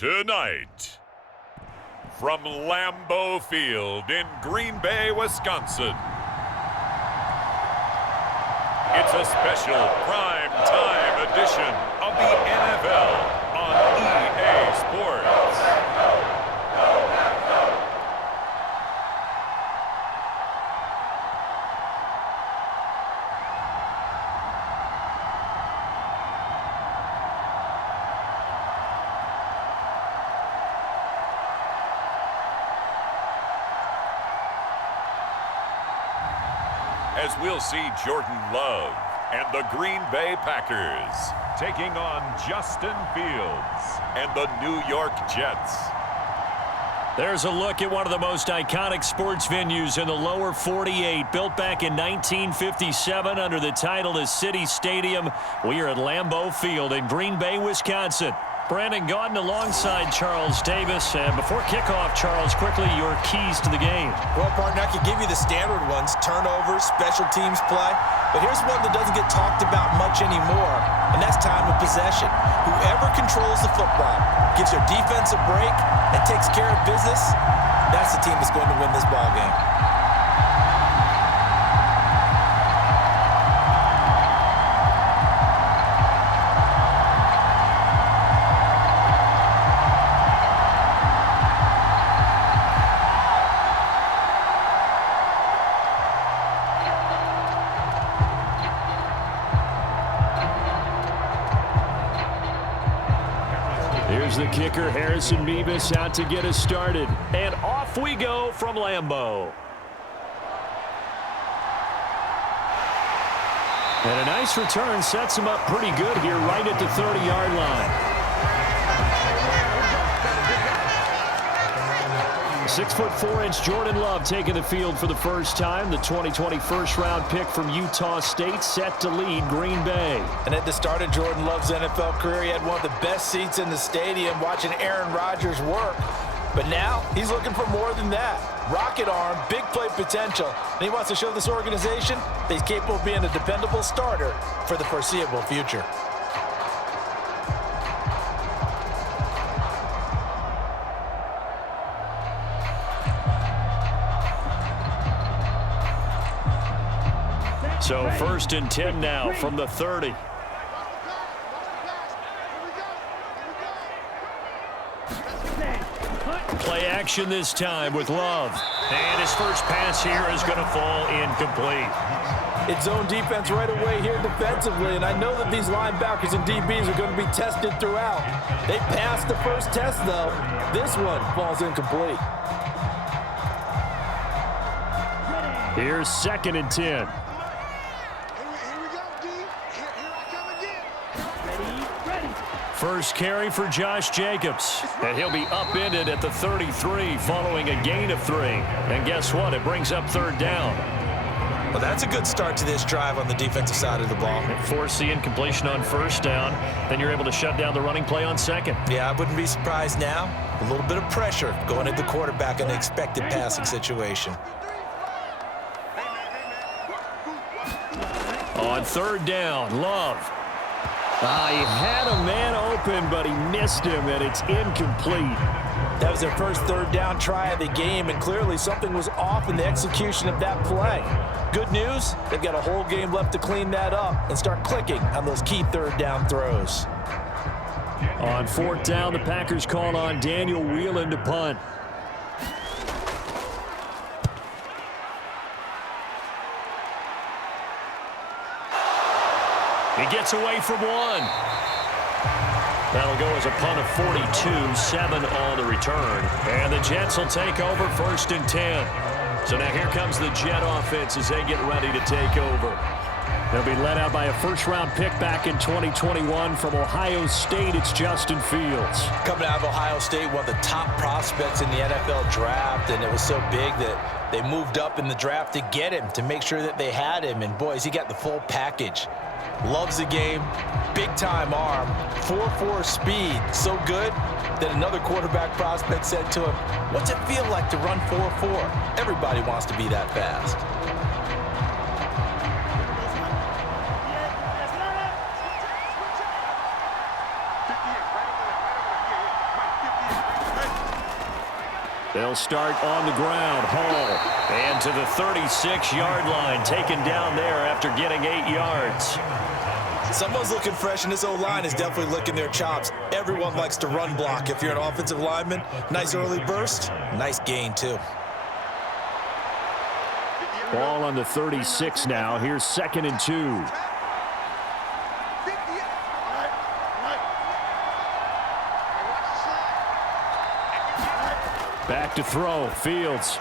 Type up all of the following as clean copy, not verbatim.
Tonight, from Lambeau Field in Green Bay, Wisconsin, it's a special prime time edition of the NFL on EA Sports. As we'll see Jordan Love and the Green Bay Packers taking on Justin Fields and the New York Jets. There's a look at one of the most iconic sports venues in the lower 48, built back in 1957 under the title of City Stadium. We are at Lambeau Field in Green Bay, Wisconsin. Brandon Gaudin alongside Charles Davis. And before kickoff, Charles, quickly your keys to the game. Well, partner, I could give you the standard ones, turnovers, special teams play. But here's one that doesn't get talked about much anymore, and that's time of possession. Whoever controls the football, gives their defense a break, and takes care of business, that's the team that's going to win this ball game. Here's the kicker, Harrison Mevis, out to get us started. And off we go from Lambeau. And a nice return sets him up pretty good here right at the 30-yard line. 6'4" Jordan Love taking the field for the first time. The 2020 first-round pick from Utah State set to lead Green Bay. And at the start of Jordan Love's NFL career, he had one of the best seats in the stadium watching Aaron Rodgers work. But now he's looking for more than that. Rocket arm, big play potential. And he wants to show this organization that he's capable of being a dependable starter for the foreseeable future. So 1st and 10 now from the 30. Play action this time with Love. And his first pass here is going to fall incomplete. It's zone defense right away here defensively, and I know that these linebackers and DBs are going to be tested throughout. They passed the first test, though. This one falls incomplete. Here's 2nd and 10. First carry for Josh Jacobs, and he'll be upended at the 33 following a gain of 3. And guess what? It brings up 3rd down. Well, that's a good start to this drive on the defensive side of the ball. Force the incompletion on 1st down, then you're able to shut down the running play on 2nd. Yeah, I wouldn't be surprised now. A little bit of pressure going at the quarterback in an expected passing situation. On 3rd down, Love. He had a man open, but he missed him, and it's incomplete. That was their first 3rd down try of the game, and clearly something was off in the execution of that play. Good news, they've got a whole game left to clean that up and start clicking on those key 3rd down throws. On 4th down, the Packers call on Daniel Whelan to punt. He gets away from 1. That'll go as a punt of 42, 7 on the return. And the Jets will take over 1st and 10. So now here comes the Jet offense as they get ready to take over. They'll be led out by a first-round pick back in 2021 from Ohio State. It's Justin Fields. Coming out of Ohio State, one of the top prospects in the NFL draft, and it was so big that they moved up in the draft to get him, to make sure that they had him. And boys, he got the full package. Loves the game, big-time arm, 4.4 speed, so good that another quarterback prospect said to him, "What's it feel like to run 4.4? Everybody wants to be that fast." They'll start on the ground. Hall. And to the 36-yard line. Taken down there after getting 8 yards. Someone's looking fresh, and this O-line is definitely licking their chops. Everyone likes to run block. If you're an offensive lineman, nice early burst, nice gain too. Ball on the 36 now. Here's 2nd and 2. Back to throw. Fields.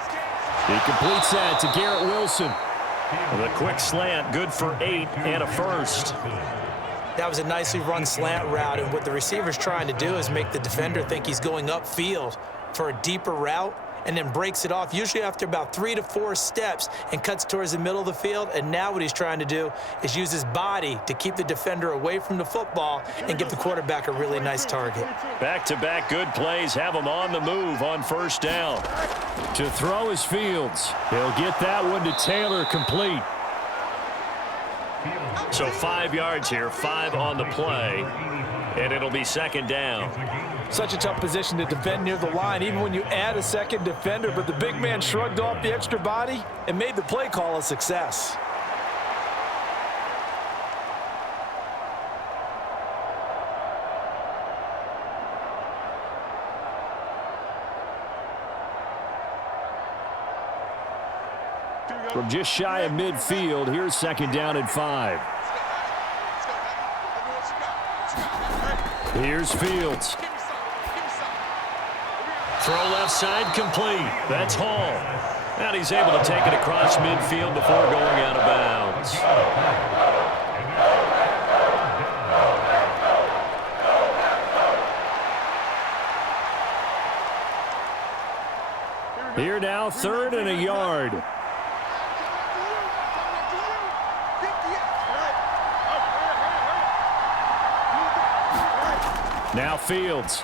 He completes that to Garrett Wilson. With a quick slant, good for 8 and a first. That was a nicely run slant route, and what the receiver's trying to do is make the defender think he's going upfield for a deeper route, and then breaks it off, usually after about 3 to 4 steps, and cuts towards the middle of the field. And now what he's trying to do is use his body to keep the defender away from the football and give the quarterback a really nice target. Back-to-back good plays have him on the move on first down. To throw is Fields. He'll get that one to Taylor, complete. So 5 yards here, 5 on the play, and it'll be 2nd down. Such a tough position to defend near the line, even when you add a second defender, but the big man shrugged off the extra body and made the play call a success. From just shy of midfield, here's 2nd down and 5. Here's Fields. Throw left side, complete. That's Hall. And he's able to take it across midfield before going out of bounds. Here now, 3rd and a yard. Now Fields.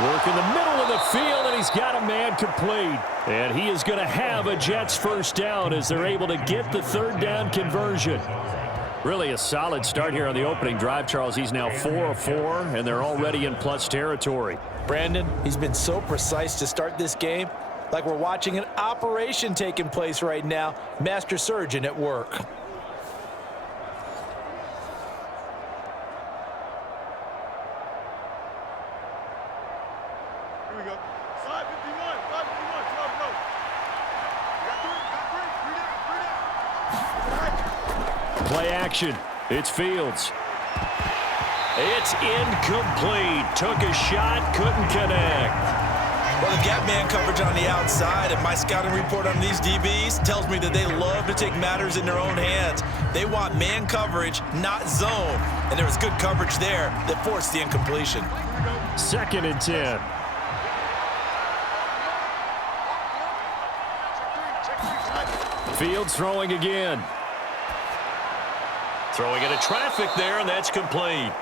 Work in the middle of the field, and he's got a man complete. And he is going to have a Jets first down as they're able to get the 3rd down conversion. Really a solid start here on the opening drive, Charles. He's now 4 of 4, and they're already in plus territory. Brandon, he's been so precise to start this game, like we're watching an operation taking place right now. Master surgeon at work. Play action. It's Fields. It's incomplete. Took a shot, couldn't connect. Well, the gap man coverage on the outside, and my scouting report on these DBs tells me that they love to take matters in their own hands. They want man coverage, not zone. And there was good coverage there that forced the incompletion. 2nd and 10. Fields throwing again. Throwing into traffic there, and that's complete.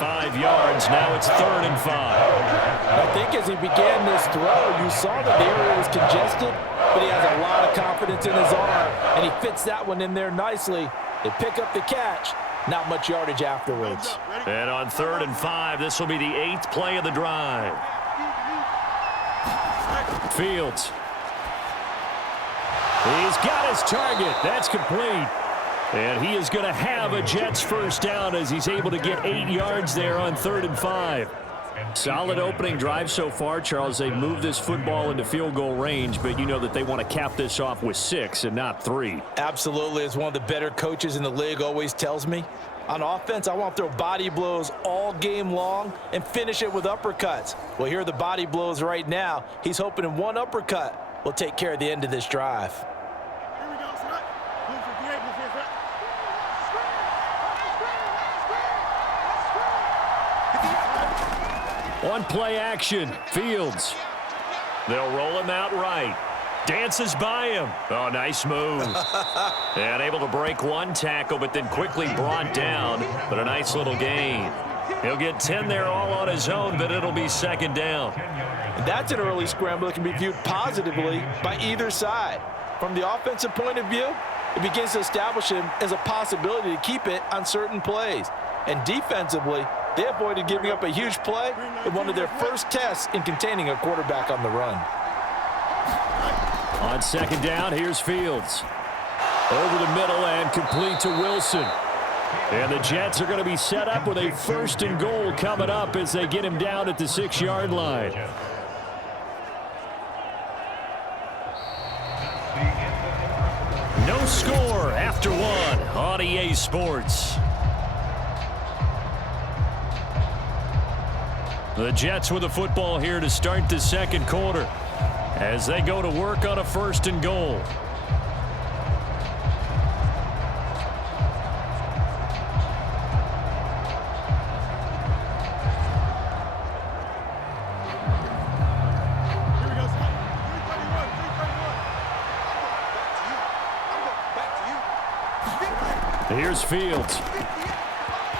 5 yards. Now it's 3rd and 5. I think as he began this throw, you saw that the area was congested, but he has a lot of confidence in his arm, and he fits that one in there nicely. They pick up the catch. Not much yardage afterwards. And on 3rd and 5, this will be the 8th play of the drive. Fields. He's got his target. That's complete. And he is going to have a Jets first down as he's able to get 8 yards there on 3rd and 5. Solid opening drive so far, Charles. They've moved this football into field goal range, but you know that they want to cap this off with 6 and not 3. Absolutely. As one of the better coaches in the league always tells me, on offense, I want to throw body blows all game long and finish it with uppercuts. Well, here are the body blows right now. He's hoping in one uppercut will take care of the end of this drive. On play action, Fields. They'll roll him out right. Dances by him. Oh, nice move. And able to break one tackle, but then quickly brought down. But a nice little gain. He'll get 10 there all on his own, but it'll be 2nd down. And that's an early scramble that can be viewed positively by either side. From the offensive point of view, it begins to establish him as a possibility to keep it on certain plays. And defensively, They avoided giving up a huge play in one of their first tests in containing a quarterback on the run. On second down, here's Fields. Over the middle and complete to Wilson. And the Jets are going to be set up with a 1st and goal coming up as they get him down at the 6-yard line. No score after 1 on EA Sports. The Jets with the football here to start the second quarter as they go to work on a 1st and goal. Here's Fields.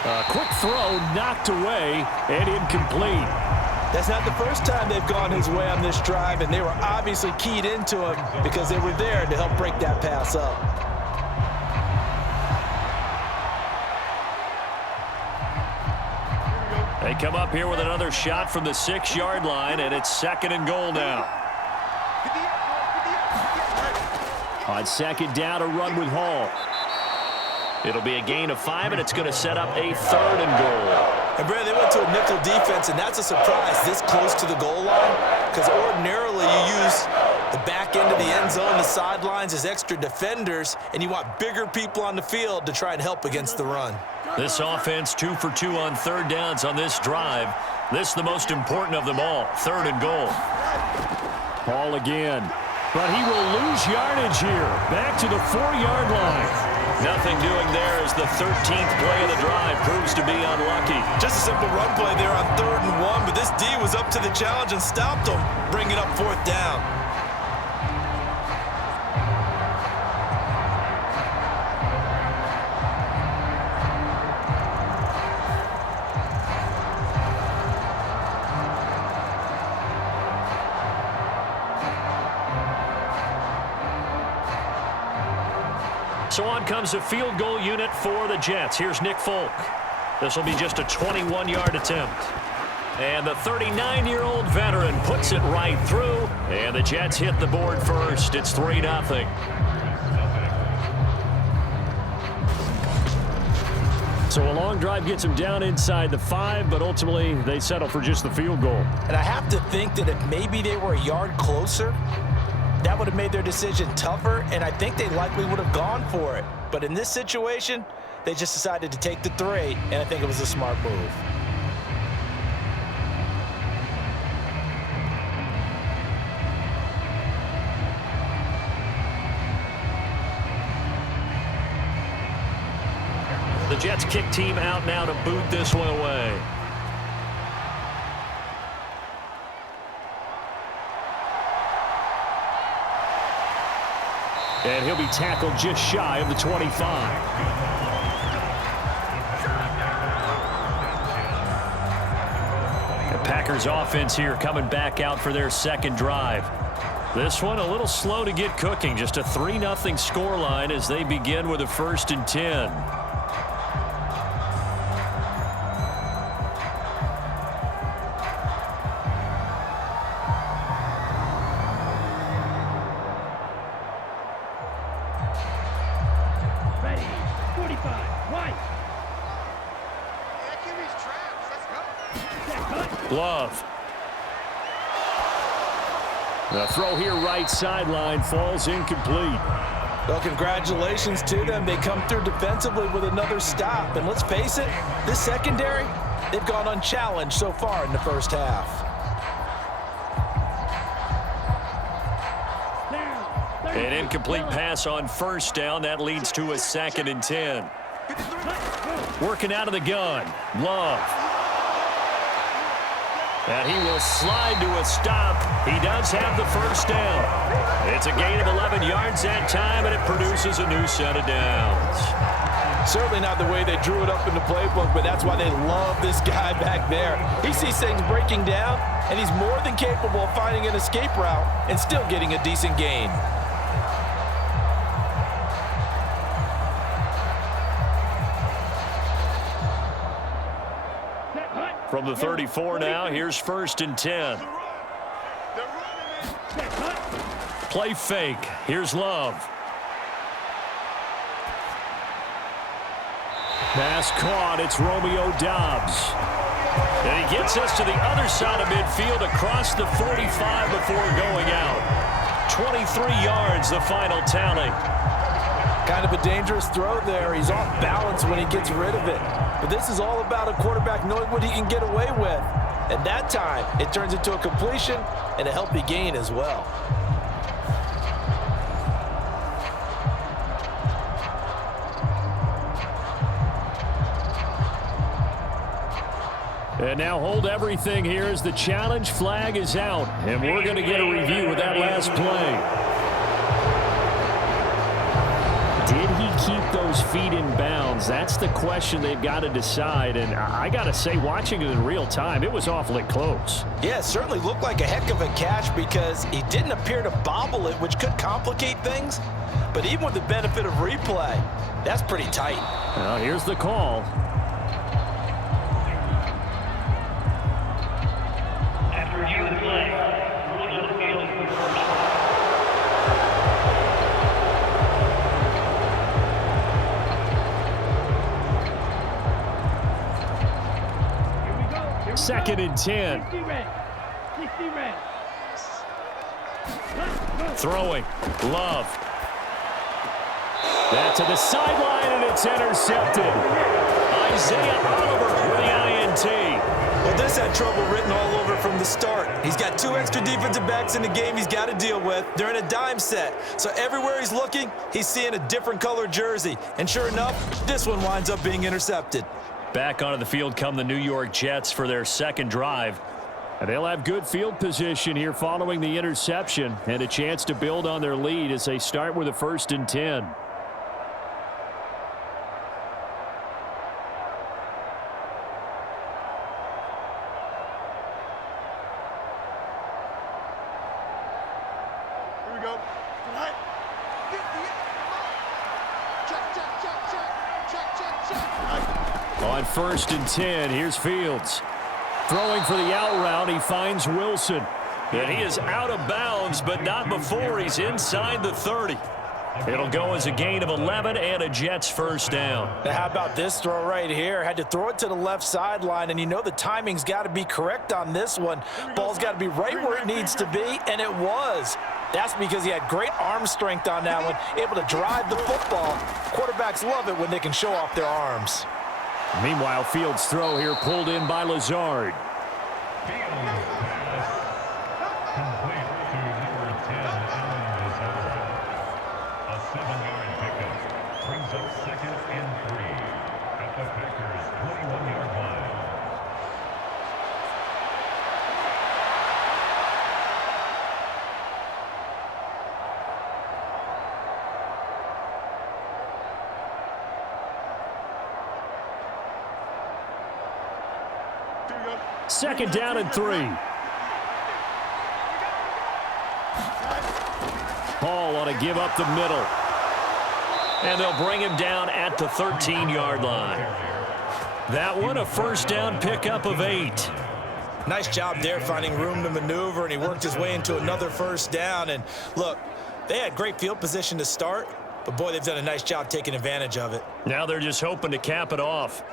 A quick throw knocked away and incomplete. That's not the first time they've gone his way on this drive, and they were obviously keyed into him because they were there to help break that pass up. They come up here with another shot from the 6-yard line, and it's 2nd and goal now. On second down, a run with Hall. It'll be a gain of 5, and it's going to set up a 3rd and goal. And, Brad, they went to a nickel defense, and that's a surprise this close to the goal line because ordinarily you use the back end of the end zone, the sidelines as extra defenders, and you want bigger people on the field to try and help against the run. This offense 2 for 2 on 3rd downs on this drive. This is the most important of them all, 3rd and goal. Hall again. But he will lose yardage here. Back to the 4-yard line. Nothing doing there as the 13th play of the drive proves to be unlucky. Just a simple run play there on 3rd and 1, but this D was up to the challenge and stopped them, bringing up 4th down. So on comes a field goal unit for the Jets. Here's Nick Folk. This will be just a 21-yard attempt. And the 39-year-old veteran puts it right through. And the Jets hit the board first. It's 3-0. So a long drive gets them down inside the 5, but ultimately they settle for just the field goal. And I have to think that if maybe they were a yard closer, that would have made their decision tougher, and I think they likely would have gone for it. But in this situation, they just decided to take the 3, and I think it was a smart move. The Jets kick team out now to boot this one away. And he'll be tackled just shy of the 25. The Packers offense here coming back out for their second drive. This one a little slow to get cooking. Just a 3-0 scoreline as they begin with a 1st and 10. Love. The throw here right sideline falls incomplete. Well, congratulations to them. They come through defensively with another stop. And let's face it, this secondary, they've gone unchallenged so far in the first half. An incomplete pass on 1st down. That leads to a 2nd and 10. Working out of the gun. Love. And he will slide to a stop. He does have the 1st down. It's a gain of 11 yards that time, and it produces a new set of downs. Certainly not the way they drew it up in the playbook, but that's why they love this guy back there. He sees things breaking down, and he's more than capable of finding an escape route and still getting a decent gain. From the 34 now, here's 1st and 10. Play fake. Here's Love. Pass caught. It's Romeo Doubs. And he gets us to the other side of midfield across the 45 before going out. 23 yards, the final tally. Kind of a dangerous throw there. He's off balance when he gets rid of it. But this is all about a quarterback knowing what he can get away with. And that time, it turns into a completion and a healthy gain as well. And now hold everything here as the challenge flag is out. And we're going to get a review of that last play. Did he keep those feet in bounds? That's the question they've got to decide. And I got to say, watching it in real time, it was awfully close. Yeah, it certainly looked like a heck of a catch because he didn't appear to bobble it, which could complicate things. But even with the benefit of replay, that's pretty tight. Well, here's the call. Second and 10. Throwing. Love. That to the sideline, and it's intercepted. Isaiah Oliver with the INT. Well, this had trouble written all over from the start. He's got 2 extra defensive backs in the game he's got to deal with. They're in a dime set. So everywhere he's looking, he's seeing a different color jersey. And sure enough, this one winds up being intercepted. Back onto the field come the New York Jets for their second drive. And they'll have good field position here following the interception and a chance to build on their lead as they start with a 1st and 10. On 1st and 10, here's Fields. Throwing for the out route, he finds Wilson. And he is out of bounds, but not before he's inside the 30. It'll go as a gain of 11 and a Jets first down. Now, how about this throw right here? Had to throw it to the left sideline, and you know the timing's got to be correct on this one. Ball's got to be right where it needs to be, and it was. That's because he had great arm strength on that one, able to drive the football. Quarterbacks love it when they can show off their arms. Meanwhile, Fields' throw here pulled in by Lazard. A 7-yard pickup brings up 2nd and 3 at the Packers' 21-yard line. Second down and 3. Hall on a give up the middle. And they'll bring him down at the 13-yard line. That one a first down pickup of 8. Nice job there finding room to maneuver, and he worked his way into another first down. And look, they had great field position to start, but boy, they've done a nice job taking advantage of it. Now they're just hoping to cap it off.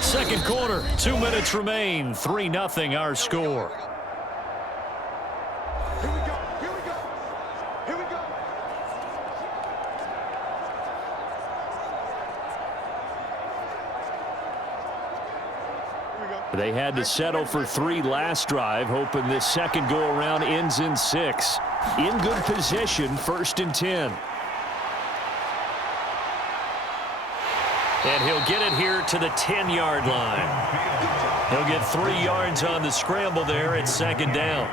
Second quarter, 2 minutes remain. 3-0 our score. Here we go. Here we go. Here we go. They had to settle for 3 last drive, hoping this second go-around ends in 6. In good position, 1st and 10. And he'll get it here to the 10-yard line. He'll get 3 yards on the scramble there at second down.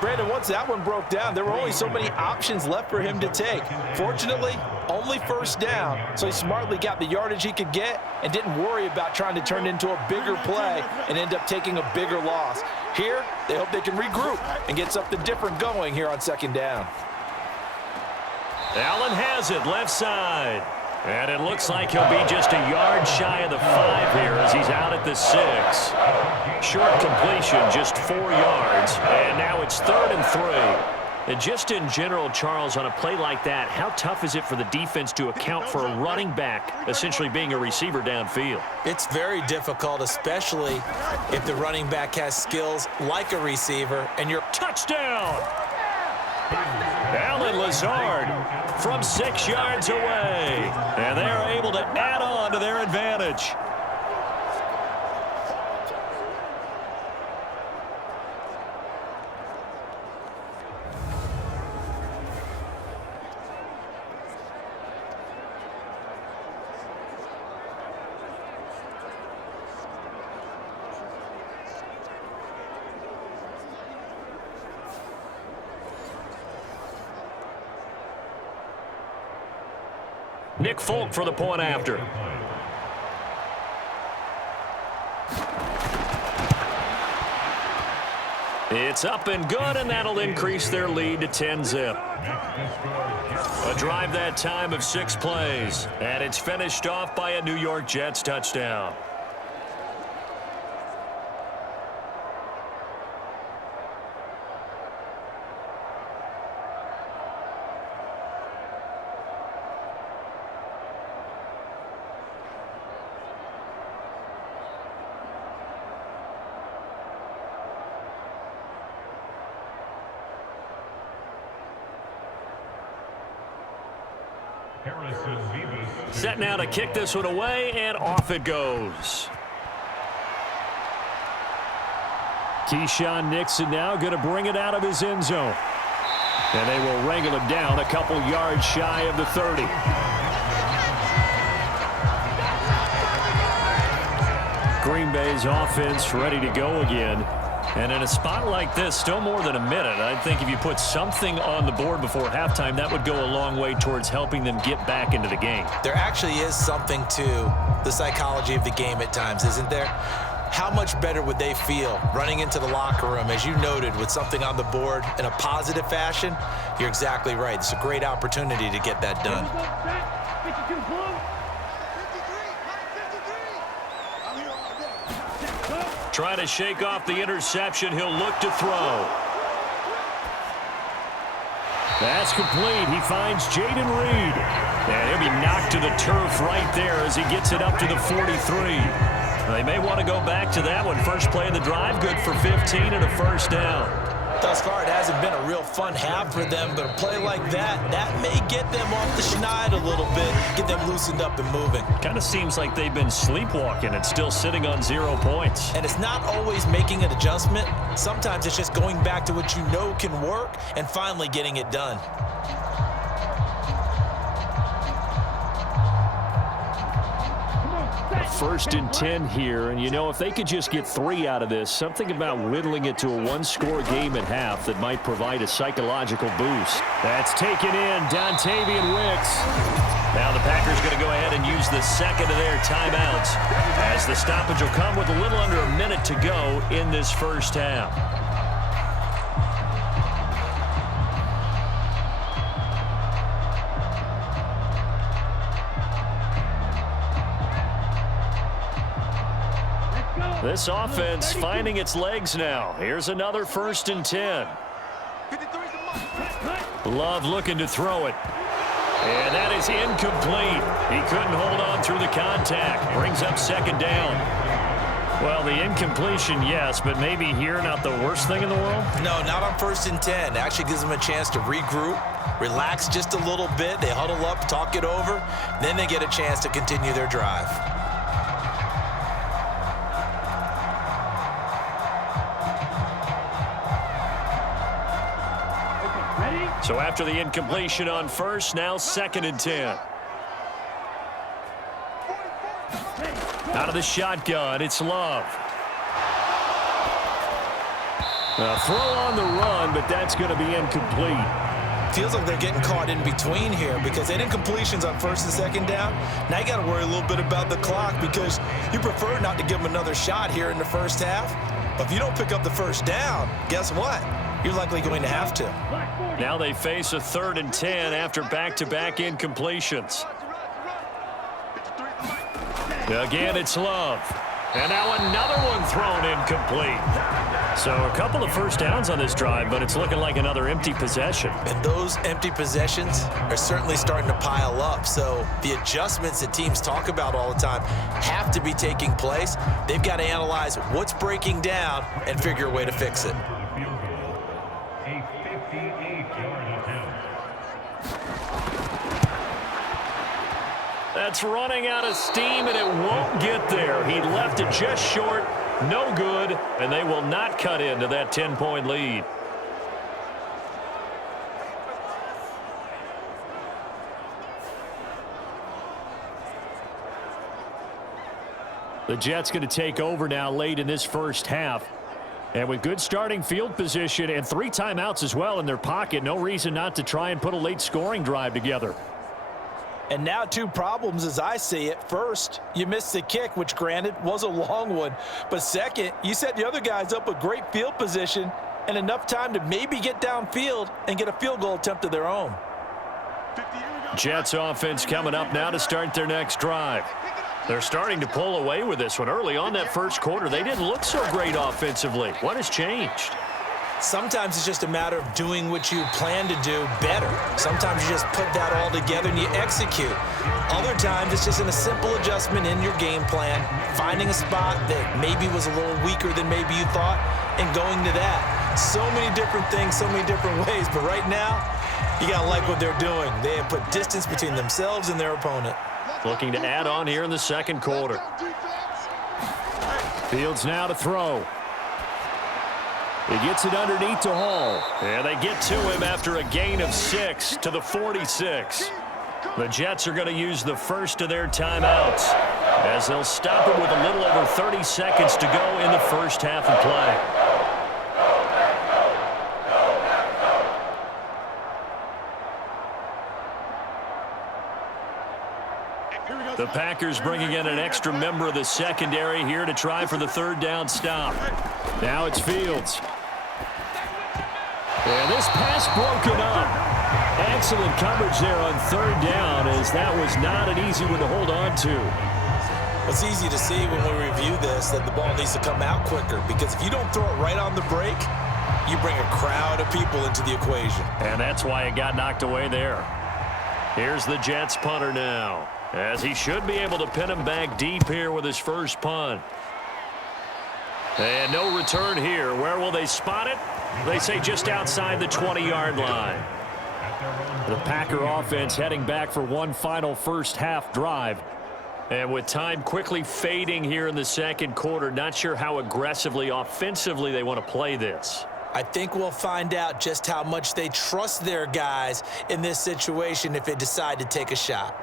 Brandon, once that one broke down, there were only so many options left for him to take. Fortunately, only first down, so he smartly got the yardage he could get and didn't worry about trying to turn it into a bigger play and end up taking a bigger loss. Here, they hope they can regroup and get something different going here on second down. Allen has it, left side. And it looks like he'll be just a yard shy of the 5 here as he's out at the 6. Short completion, just 4 yards. And now it's 3rd and 3. And just in general, Charles, on a play like that, how tough is it for the defense to account for a running back essentially being a receiver downfield? It's very difficult, especially if the running back has skills like a receiver and you're... Touchdown! Allen Lazard from 6 yards away. And they're able to add on to their advantage. Nick Folk for the point after. It's up and good, and that'll increase their lead to 10-zip. A drive that time of 6 plays, and it's finished off by a New York Jets touchdown. Set now to kick this one away, and off it goes. Keyshawn Nixon now going to bring it out of his end zone. And they will wrangle him down a couple yards shy of the 30. Green Bay's offense ready to go again. And in a spot like this, still more than a minute, I think if you put something on the board before halftime, that would go a long way towards helping them get back into the game. There actually is something to the psychology of the game at times, isn't there? How much better would they feel running into the locker room, as you noted, with something on the board in a positive fashion? You're exactly right. It's a great opportunity to get that done. Trying to shake off the interception. He'll look to throw. That's complete. He finds Jaden Reed. And he'll be knocked to the turf right there as he gets it up to the 43. They may want to go back to that one. First play of the drive, good for 15 and a first down. Thus far, it hasn't been a real fun half for them, but a play like that may get them off the schneid a little bit, get them loosened up and moving. Kind of seems like they've been sleepwalking and still sitting on 0 points. And it's not always making an adjustment. Sometimes it's just going back to what you know can work and finally getting it done. First and 10 here, and you know, if they could just get 3 out of this, something about whittling it to a 1-score game at half that might provide a psychological boost. That's taken in, Dontavian Wicks. Now the Packers going to go ahead and use the second of their timeouts, as the stoppage will come with a little under a minute to go in this first half. This offense finding its legs now. Here's another first and 10. Love looking to throw it. And that is incomplete. He couldn't hold on through the contact. Brings up second down. Well, the incompletion, yes, but maybe here not the worst thing in the world? No, not on first and 10. It actually gives them a chance to regroup, relax just a little bit. They huddle up, talk it over. Then they get a chance to continue their drive. So after the incompletion on first, now second and 10. Out of the shotgun, it's Love. A throw on the run, but that's going to be incomplete. Feels like they're getting caught in between here because they did incompletions on first and second down. Now you got to worry a little bit about the clock because you prefer not to give them another shot here in the first half. But if you don't pick up the first down, guess what? You're likely going to have to. Now they face a 3rd and 10 after back-to-back incompletions. Again, it's Love. And now another one thrown incomplete. So a couple of first downs on this drive, but it's looking like another empty possession. And those empty possessions are certainly starting to pile up. So the adjustments that teams talk about all the time have to be taking place. They've got to analyze what's breaking down and figure a way to fix it. That's running out of steam, and it won't get there. He left it just short, no good, and they will not cut into that 10-point lead. The Jets going to take over now late in this first half. And with good starting field position and 3 timeouts as well in their pocket, no reason not to try and put a late scoring drive together. And now 2 problems as I see it. First, you missed the kick, which granted was a long one. But second, you set the other guys up with great field position and enough time to maybe get downfield and get a field goal attempt of their own. Jets offense coming up now to start their next drive. They're starting to pull away with this one. Early on that first quarter, they didn't look so great offensively. What has changed? Sometimes it's just a matter of doing what you plan to do better. Sometimes you just put that all together and you execute. Other times it's just a simple adjustment in your game plan, finding a spot that maybe was a little weaker than maybe you thought, and going to that. So many different things, so many different ways, but right now, you got to like what they're doing. They have put distance between themselves and their opponent. Looking to add on here in the second quarter. Fields now to throw. He gets it underneath to Hall. And they get to him after a gain of 6 to the 46. The Jets are going to use the first of their timeouts as they'll stop it with a little over 30 seconds to go in the first half of play. The Packers bringing in an extra member of the secondary here to try for the 3rd down stop. Now it's Fields. And this pass broken up. Excellent coverage there on 3rd down, as that was not an easy one to hold on to. It's easy to see when we review this that the ball needs to come out quicker, because if you don't throw it right on the break, you bring a crowd of people into the equation. And that's why it got knocked away there. Here's the Jets punter now, as he should be able to pin him back deep here with his first punt. And no return here. Where will they spot it? They say just outside the 20-yard line. The Packer offense heading back for one final first half drive. And with time quickly fading here in the second quarter, not sure how aggressively, offensively they want to play this. I think we'll find out just how much they trust their guys in this situation if they decide to take a shot.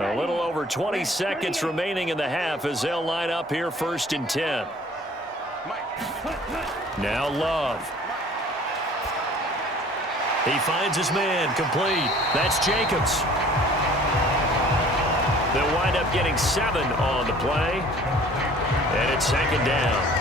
A little over 20 seconds remaining in the half as they'll line up here 1st and 10. Now Love. He finds his man, complete. That's Jacobs. They'll wind up getting 7 on the play. And it's 2nd down.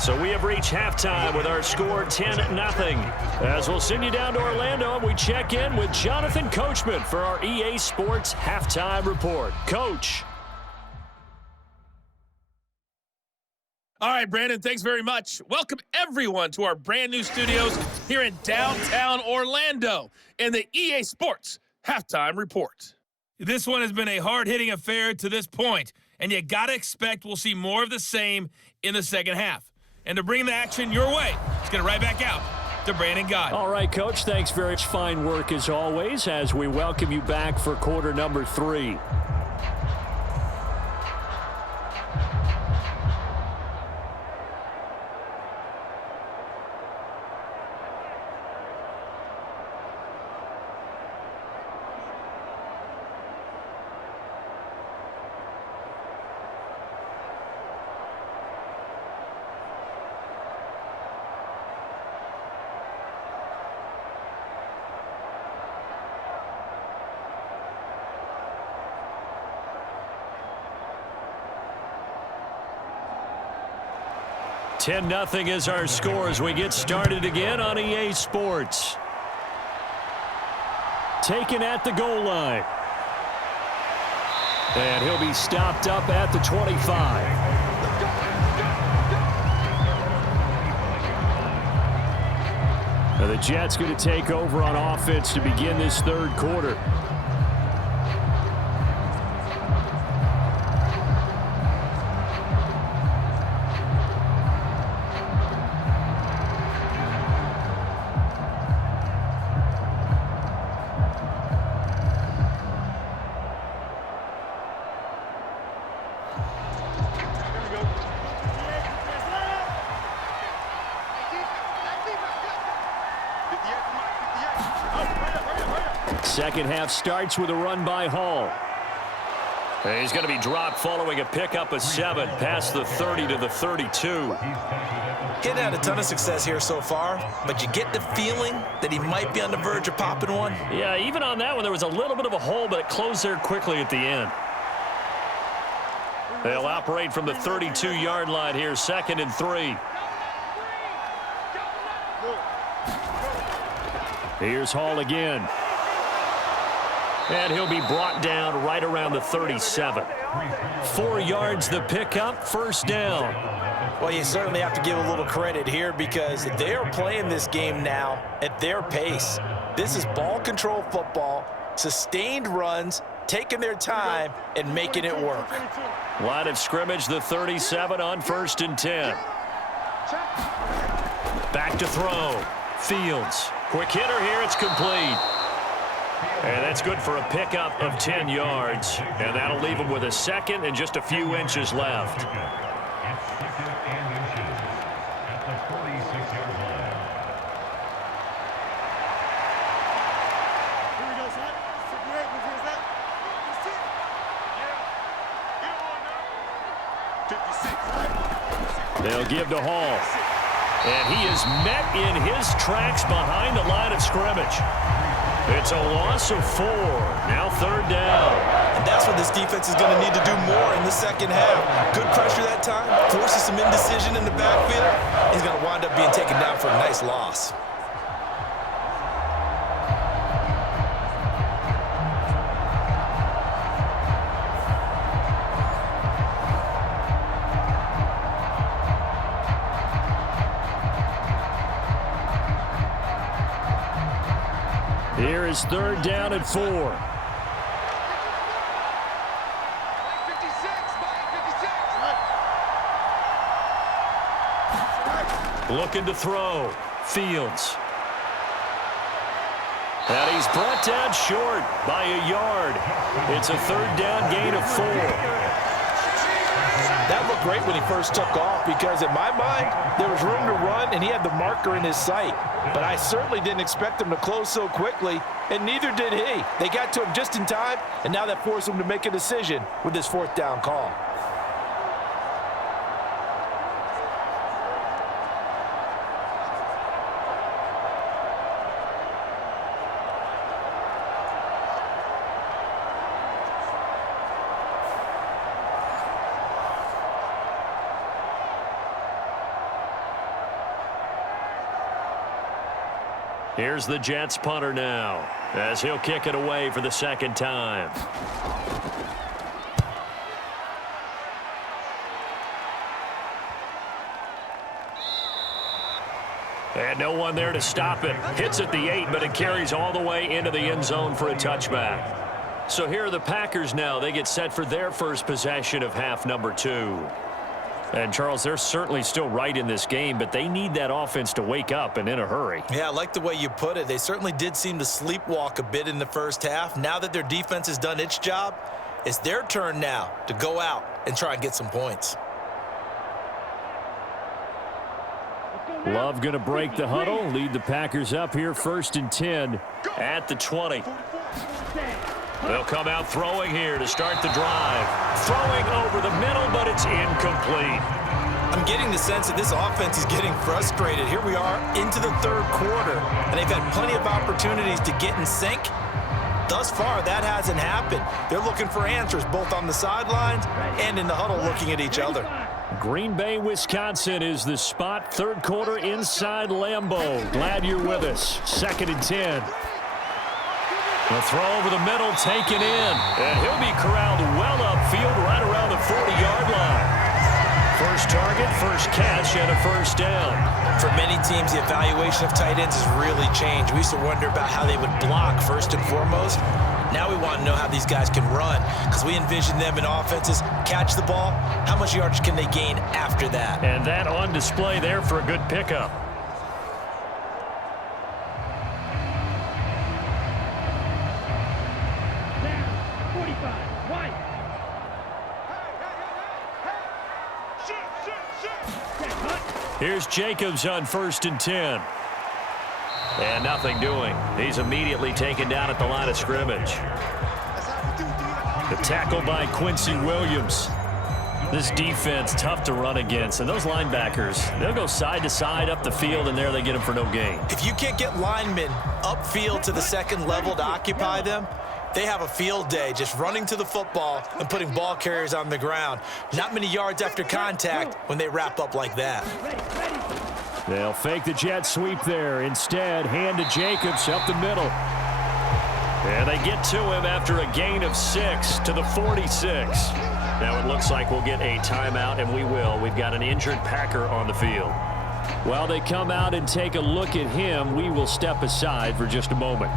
So we have reached halftime with our score 10-0. As we'll send you down to Orlando, and we check in with Jonathan Coachman for our EA Sports Halftime Report. Coach. All right, Brandon, thanks very much. Welcome, everyone, to our brand new studios here in downtown Orlando in the EA Sports Halftime Report. This one has been a hard-hitting affair to this point, and you got to expect we'll see more of the same in the second half. And to bring the action your way, let's get it right back out to Brandon Gott. All right, Coach, thanks very much. Fine work as always as we welcome you back for quarter number 3. 10-0 is our score as we get started again on EA Sports. Taken at the goal line. And he'll be stopped up at the 25. Now the Jets going to take over on offense to begin this third quarter. Second half starts with a run by Hall. And he's going to be dropped following a pickup of 7 past the 30 to the 32. Getting had a ton of success here so far, but you get the feeling that he might be on the verge of popping one. Yeah, even on that one, there was a little bit of a hole, but it closed there quickly at the end. They'll operate from the 32-yard line here, 2nd and 3. Here's Hall again. And he'll be brought down right around the 37. 4 yards the pickup, first down. Well, you certainly have to give a little credit here because they are playing this game now at their pace. This is ball control football, sustained runs, taking their time and making it work. Line of scrimmage, the 37 on 1st and 10. Back to throw. Fields. Quick hitter here, it's complete. And that's good for a pickup of 10 yards. And that'll leave him with a 2nd and just a few inches left. They'll give to Hall. And he is met in his tracks behind the line of scrimmage. It's a loss of 4. Now 3rd down. And that's what this defense is going to need to do more in the second half. Good pressure that time. Forces some indecision in the backfield. He's going to wind up being taken down for a nice loss. Here is 3rd down and 4. Looking to throw. Fields. And he's brought down short by a yard. It's a 3rd down gain of 4. That looked great when he first took off because in my mind, there was room to run and he had the marker in his sight. But I certainly didn't expect him to close so quickly, and neither did he. They got to him just in time, and now that forced him to make a decision with this 4th down call. Here's the Jets punter now as he'll kick it away for the 2nd time. And no one there to stop it. Hits at the 8, but it carries all the way into the end zone for a touchback. So here are the Packers now. They get set for their first possession of half number 2. And, Charles, they're certainly still right in this game, but they need that offense to wake up and in a hurry. Yeah, I like the way you put it. They certainly did seem to sleepwalk a bit in the first half. Now that their defense has done its job, it's their turn now to go out and try and get some points. Love going to break the huddle, lead the Packers up here 1st and 10 at the 20. They'll come out throwing here to start the drive. Throwing over the middle, but it's incomplete. I'm getting the sense that this offense is getting frustrated. Here we are into the 3rd quarter, and they've had plenty of opportunities to get in sync. Thus far, that hasn't happened. They're looking for answers both on the sidelines and in the huddle looking at each other. Green Bay, Wisconsin is the spot. Third quarter inside Lambeau. Glad you're with us. 2nd and 10. The throw over the middle, taken in. And he'll be corralled well upfield right around the 40-yard line. First target, first catch, and a first down. For many teams, the evaluation of tight ends has really changed. We used to wonder about how they would block first and foremost. Now we want to know how these guys can run, because we envision them in offenses catch the ball. How much yardage can they gain after that? And that on display there for a good pickup. Here's Jacobs on 1st and 10. And nothing doing. He's immediately taken down at the line of scrimmage. The tackle by Quincy Williams. This defense, tough to run against. And those linebackers, they'll go side to side up the field, and there they get them for no gain. If you can't get linemen upfield to the second level to occupy them, they have a field day just running to the football and putting ball carriers on the ground. Not many yards after contact when they wrap up like that. They'll fake the jet sweep there. Instead, hand to Jacobs up the middle. And they get to him after a gain of 6 to the 46. Now it looks like we'll get a timeout, and we will. We've got an injured Packer on the field. While they come out and take a look at him, we will step aside for just a moment.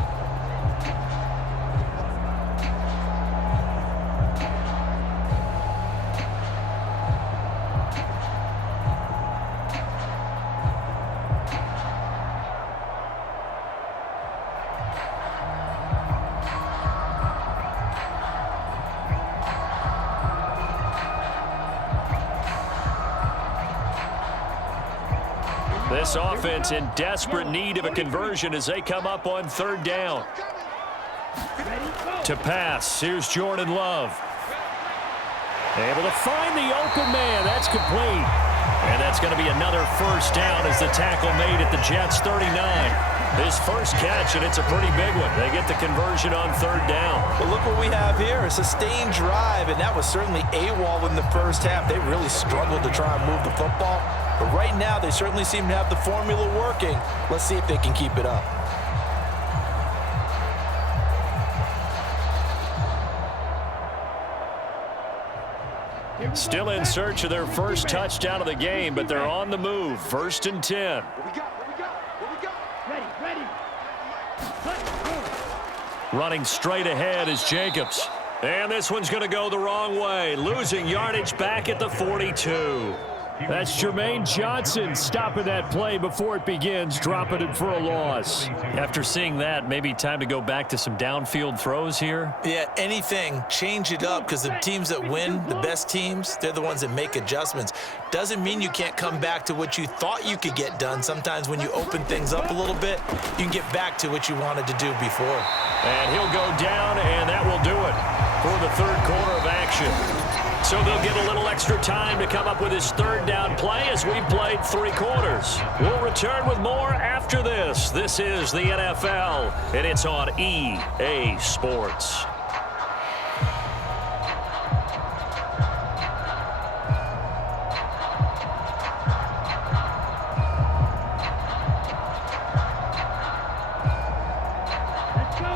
This offense in desperate need of a conversion as they come up on 3rd down. To pass, here's Jordan Love. Able to find the open man. That's complete. And that's going to be another first down as the tackle made at the Jets' 39. His first catch, and it's a pretty big one. They get the conversion on 3rd down. Well, look what we have here, a sustained drive, and that was certainly AWOL in the first half. They really struggled to try and move the football. But right now, they certainly seem to have the formula working. Let's see if they can keep it up. Still in search of their first touchdown of the game, but they're on the move. 1st and 10. Running straight ahead is Jacobs. And this one's going to go the wrong way. Losing yardage back at the 42. That's Jermaine Johnson stopping that play before it begins, dropping it for a loss. After seeing that, maybe time to go back to some downfield throws here. Yeah, anything, change it up, because the teams that win, the best teams, they're the ones that make adjustments. Doesn't mean you can't come back to what you thought you could get done. Sometimes when you open things up a little bit, you can get back to what you wanted to do before. And he'll go down, and that will do it for the 3rd quarter of action. So they'll get a little extra time to come up with his 3rd down play as we've played 3 quarters. We'll return with more after this. This is the NFL, and it's on EA Sports.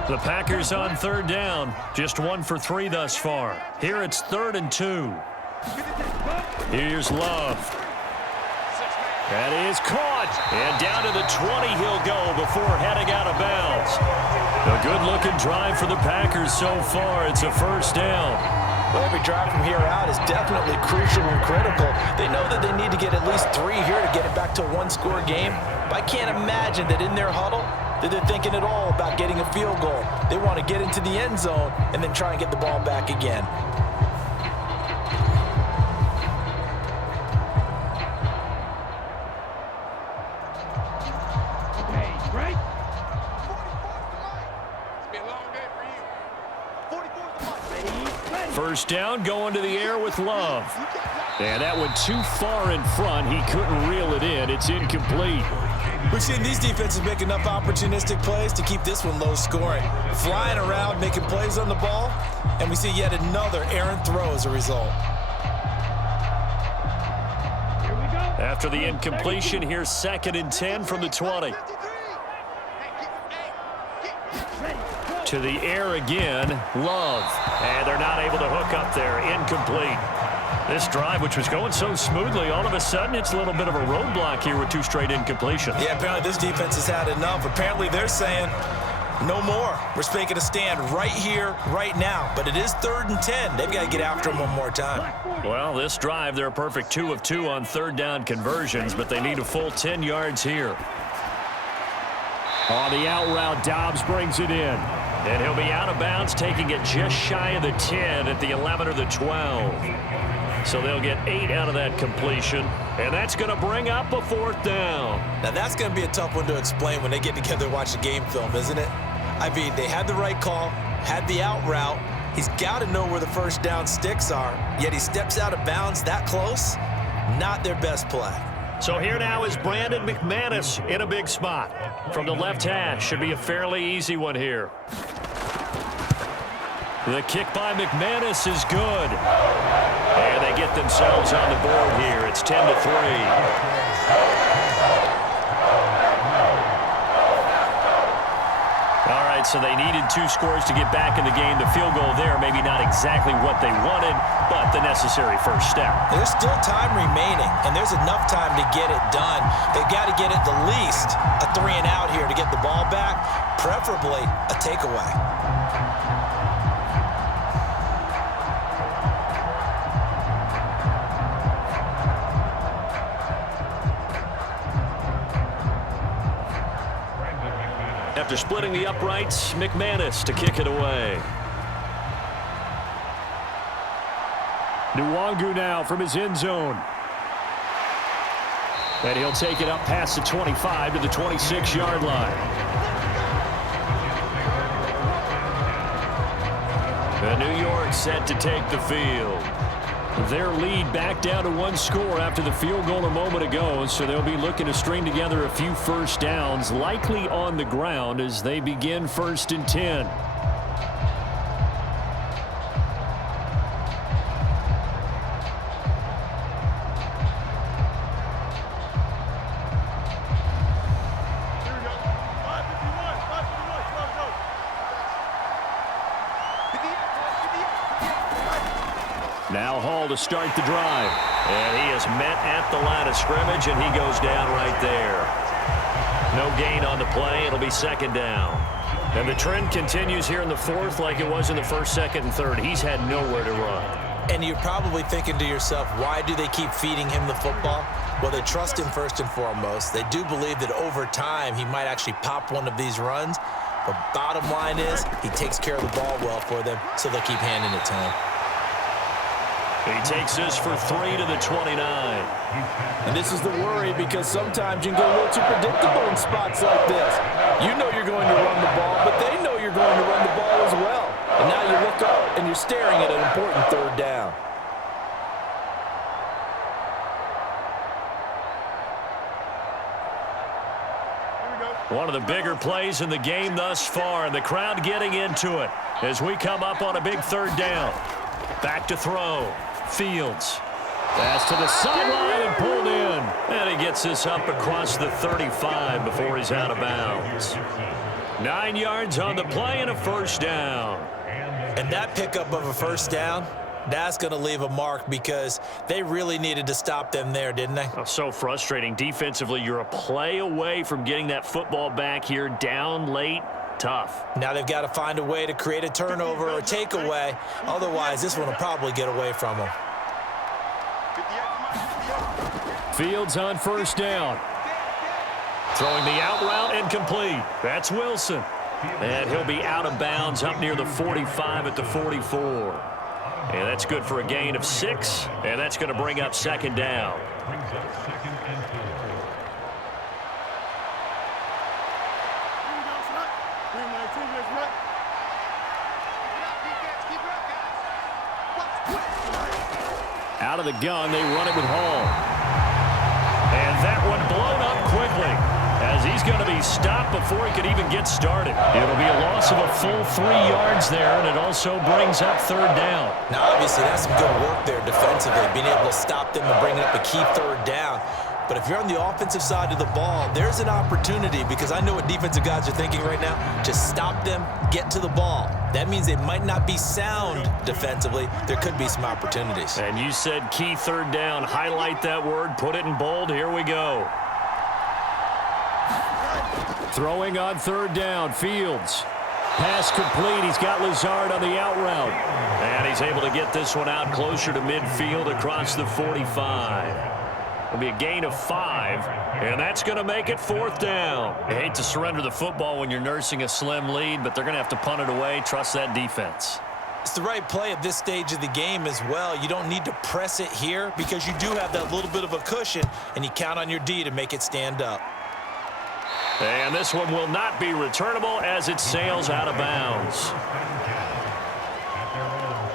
The Packers on 3rd down. Just 1 for 3 thus far. Here it's 3rd and 2. Here's Love. That is caught. And down to the 20 he'll go before heading out of bounds. A good-looking drive for the Packers so far. It's a first down. Well, every drive from here out is definitely crucial and critical. They know that they need to get at least 3 here to get it back to a 1-score game. But I can't imagine that in their huddle that they're thinking at all about getting a field goal. They want to get into the end zone and then try and get the ball back again. First down, going to the air with Love. And that went too far in front. He couldn't reel it in. It's incomplete. We've seen these defenses make enough opportunistic plays to keep this one low scoring. Flying around, making plays on the ball, and we see yet another errant throw as a result. After the incompletion, here's 2nd and 10 from the 20. To the air again, Love. And they're not able to hook up there. Incomplete. This drive, which was going so smoothly, all of a sudden it's a little bit of a roadblock here with 2 straight incompletions. Yeah, apparently this defense has had enough. Apparently they're saying no more. We're making a stand right here, right now. But it is 3rd and 10. They've got to get after him one more time. Well, this drive, they're a perfect 2 of 2 on 3rd down conversions, but they need a full 10 yards here. On the out route, Dobbs brings it in. And he'll be out of bounds, taking it just shy of the 10 at the 11 or the 12. So they'll get 8 out of that completion, and that's going to bring up a 4th down. Now, that's going to be a tough one to explain when they get together and watch the game film, isn't it? I mean, they had the right call, had the out route. He's got to know where the first down sticks are, yet he steps out of bounds that close. Not their best play. So here now is Brandon McManus in a big spot. From the left hash, should be a fairly easy one here. The kick by McManus is good. And they get themselves on the board here. It's 10-3. All right, so they needed 2 scores to get back in the game. The field goal there, maybe not exactly what they wanted, but the necessary first step. There's still time remaining, and there's enough time to get it done. They've got to get at the least a 3 and out here to get the ball back, preferably a takeaway. After splitting the uprights, McManus to kick it away. Nwangu now from his end zone. And he'll take it up past the 25 to the 26-yard line. And New York set to take the field. Their lead back down to 1 score after the field goal a moment ago, so they'll be looking to string together a few first downs, likely on the ground as they begin 1st and 10. Now Hall to start the drive. And he is met at the line of scrimmage, and he goes down right there. No gain on the play. It'll be 2nd down. And the trend continues here in the 4th like it was in the 1st, 2nd, and 3rd. He's had nowhere to run. And you're probably thinking to yourself, why do they keep feeding him the football? Well, they trust him first and foremost. They do believe that over time he might actually pop one of these runs. But bottom line is he takes care of the ball well for them, so they'll keep handing it to him. He takes this for 3 to the 29. And this is the worry, because sometimes you can get a little too predictable in spots like this. You know you're going to run the ball, but they know you're going to run the ball as well. And now you look up and you're staring at an important 3rd down. One of the bigger plays in the game thus far, and the crowd getting into it as we come up on a big 3rd down. Back to throw. Fields. Pass to the sideline and pulled in. And he gets this up across the 35 before he's out of bounds. 9 yards on the play and a 1st down. And that pickup of a 1st down, that's going to leave a mark, because they really needed to stop them there, didn't they? Oh, so frustrating. Defensively, you're a play away from getting that football back here, down late. Tough. Now they've got to find a way to create a turnover or a takeaway. Otherwise, this one will probably get away from them. Fields on 1st down. Throwing the out route, incomplete. That's Wilson. And he'll be out of bounds up near the 45 at the 44. And that's good for a gain of 6. And that's going to bring up 2nd down. Out of the gun, they run it with Hall. And that one blown up quickly as he's going to be stopped before he could even get started. It'll be a loss of a full 3 yards there, and it also brings up 3rd down. Now, obviously, that's some good work there defensively, being able to stop them and bring up a key 3rd down. But if you're on the offensive side of the ball, there's an opportunity, because I know what defensive guys are thinking right now. Just stop them, get to the ball. That means they might not be sound defensively. There could be some opportunities. And you said key third down. Highlight that word, put it in bold. Here we go. Throwing on third down, Fields. Pass complete. He's got Lazard on the out route. And he's able to get this one out closer to midfield across the 45. It'll be a gain of 5, and that's going to make it 4th down. You hate to surrender the football when you're nursing a slim lead, but they're going to have to punt it away. Trust that defense. It's the right play at this stage of the game as well. You don't need to press it here because you do have that little bit of a cushion, and you count on your D to make it stand up. And this one will not be returnable as it sails out of bounds.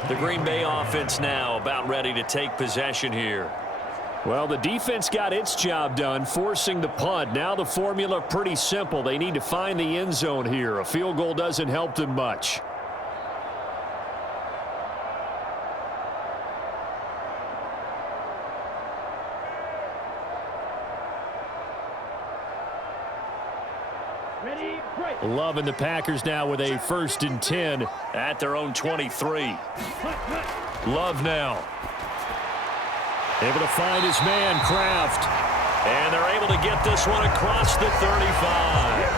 The Green Bay offense now about ready to take possession here. Well, the defense got its job done, forcing the punt. Now the formula pretty simple. They need to find the end zone here. A field goal doesn't help them much. Love and the Packers now with a 1st and 10 at their own 23. Love now. Able to find his man, Kraft. And they're able to get this one across the 35.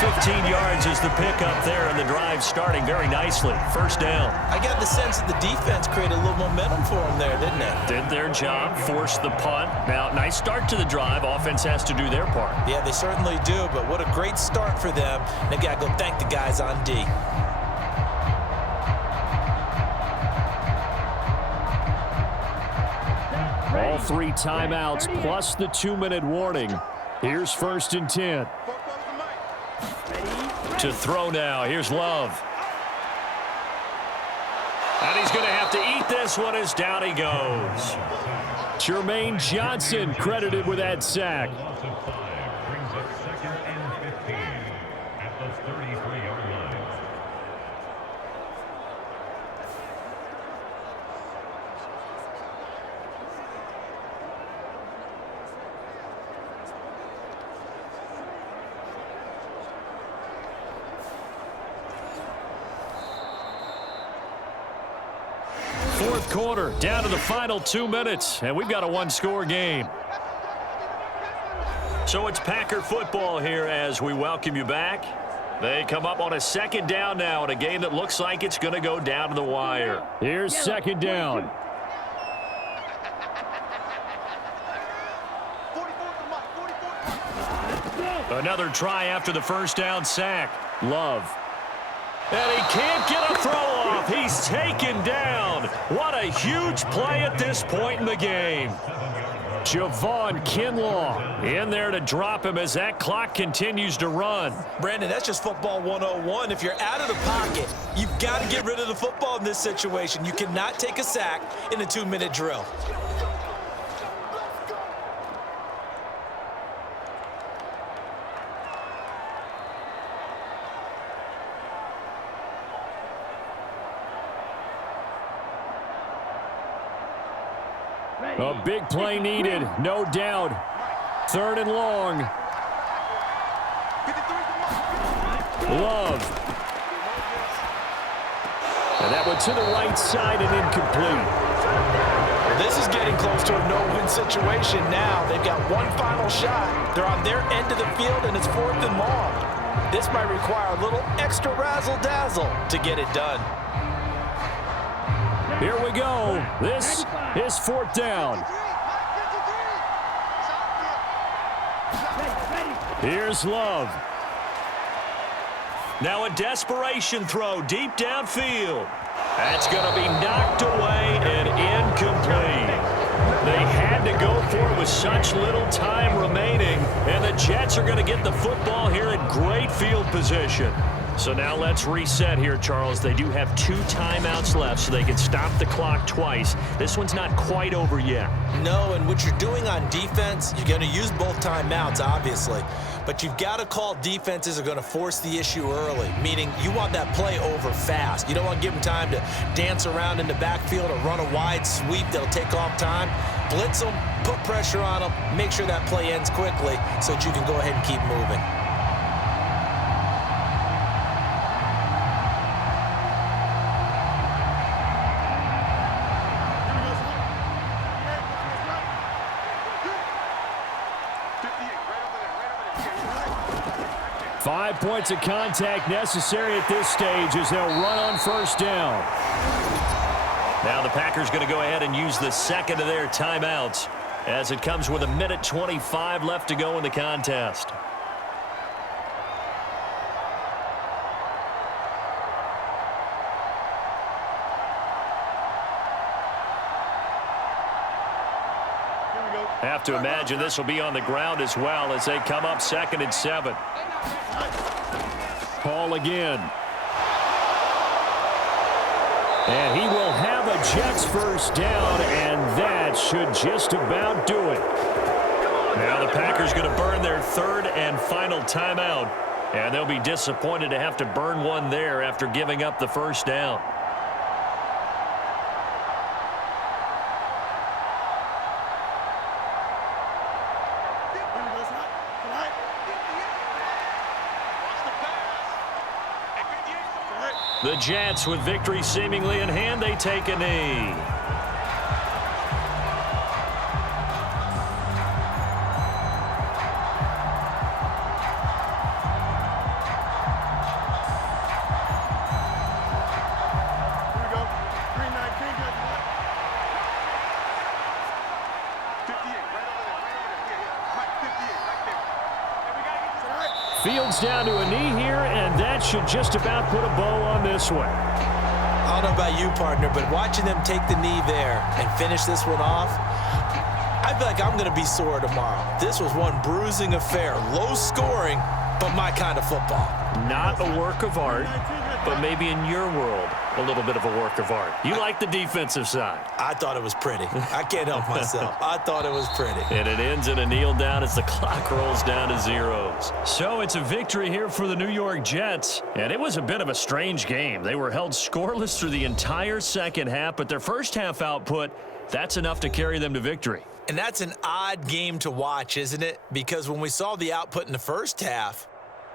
15 yards is the pickup there, and the drive starting very nicely. 1st down. I got the sense that the defense created a little momentum for them there, didn't it? Did their job, forced the punt. Now, nice start to the drive. Offense has to do their part. Yeah, they certainly do, but what a great start for them. They've got to go thank the guys on D. All 3 timeouts plus the 2-minute warning. Here's 1st and 10. To throw now. Here's Love. And he's going to have to eat this one as down he goes. Jermaine Johnson credited with that sack. Quarter, down to the final 2 minutes, and we've got a 1-score game. So it's Packer football here as we welcome you back. They come up on a 2nd down now in a game that looks like it's going to go down to the wire. Here's 2nd down. Another try after the 1st down sack. Love. And he can't get a throw off. He's taken down. What a huge play at this point in the game. Javon Kinlaw in there to drop him as that clock continues to run. Brandon, that's just football 101. If you're out of the pocket, you've got to get rid of the football in this situation. You cannot take a sack in a 2-minute drill. A big play needed, no doubt. 3rd and long. Love. And that went to the right side and incomplete. This is getting close to a no-win situation now. They've got one final shot. They're on their end of the field, and it's 4th and long. This might require a little extra razzle-dazzle to get it done. Here we go. This is 4th down. Here's Love. Now a desperation throw deep downfield. That's going to be knocked away and incomplete. They had to go for it with such little time remaining, and the Jets are going to get the football here in great field position. So now let's reset here, Charles. They do have 2 timeouts left, so they can stop the clock twice. This one's not quite over yet. No, and what you're doing on defense, you're going to use both timeouts, obviously. But you've got to call defenses are going to force the issue early, meaning you want that play over fast. You don't want to give them time to dance around in the backfield or run a wide sweep that'll take off time. Blitz them, put pressure on them, make sure that play ends quickly so that you can go ahead and keep moving. Five points of contact necessary at this stage as they'll run on first down. Now the Packers going to go ahead and use the second of their timeouts as it comes with 1:25 left to go in the contest. Have to imagine this will be on the ground as well as they come up 2nd and 7. Paul again. And he will have a Jets first down, and that should just about do it. Now the Packers going to burn their 3rd and final timeout, and they'll be disappointed to have to burn one there after giving up the first down. The Jets, with victory seemingly in hand, they take a knee. Fields down to a knee here, and that should just about put a bow on this one. I don't know about you, partner, but watching them take the knee there and finish this one off, I feel like I'm going to be sore tomorrow. This was one bruising affair. Low scoring, but my kind of football. Not a work of art, but maybe in your world, a little bit of a work of art. You like the defensive side. I thought it was pretty. I can't help myself. I thought it was pretty. And it ends in a kneel down as the clock rolls down to zeros. So it's a victory here for the New York Jets. And it was a bit of a strange game. They were held scoreless through the entire second half, but their first half output, that's enough to carry them to victory. And that's an odd game to watch, isn't it? Because when we saw the output in the first half,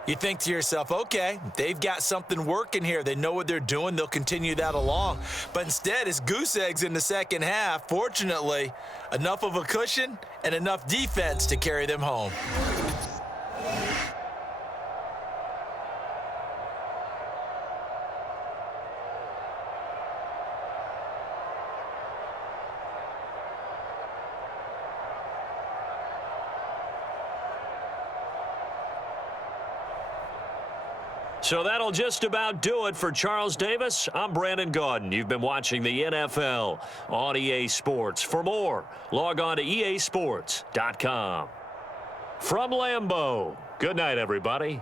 you think to yourself, okay, they've got something working here. They know what they're doing. They'll continue that along. But instead, it's goose eggs in the second half. Fortunately, enough of a cushion and enough defense to carry them home. So that'll just about do it for Charles Davis. I'm Brandon Gaudin. You've been watching the NFL on EA Sports. For more, log on to easports.com. From Lambeau, good night, everybody.